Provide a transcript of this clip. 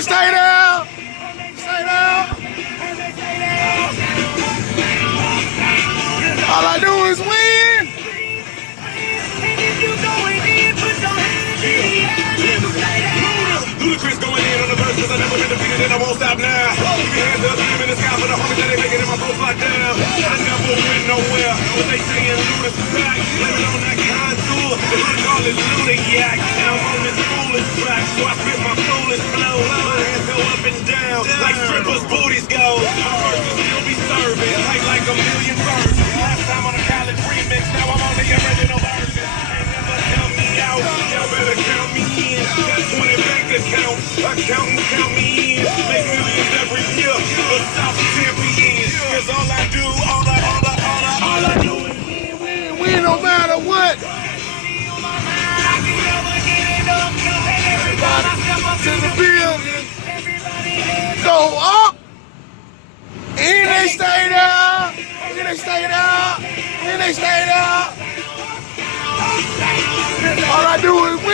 niggas stay down. Stay down. All I do is win. Ludacris going in on the verse 'cause I never been defeated and I won't stop now. Keep your hands up, keep them in the sky for the homies that ain't making it, my folks locked down. I never went nowhere, but they saying Luda's back. Blame it on that contour, I call it Ludiac. And I'm on this foolish track, so I spit my foolish flow. My hands go up and down, like strippers' booties go. My verse will still be serving, tight like a million birds. Last time on a college remix, now I'm on the original version. Ain't never count me out, y'all better count me in. Got 20 bank accounts, accountants count me in. Make millions every year, but South champion. 'Cause all I do is Win no matter what. To the building. Go up. And they stay down. And they stay down. And they stay down. All I do is win.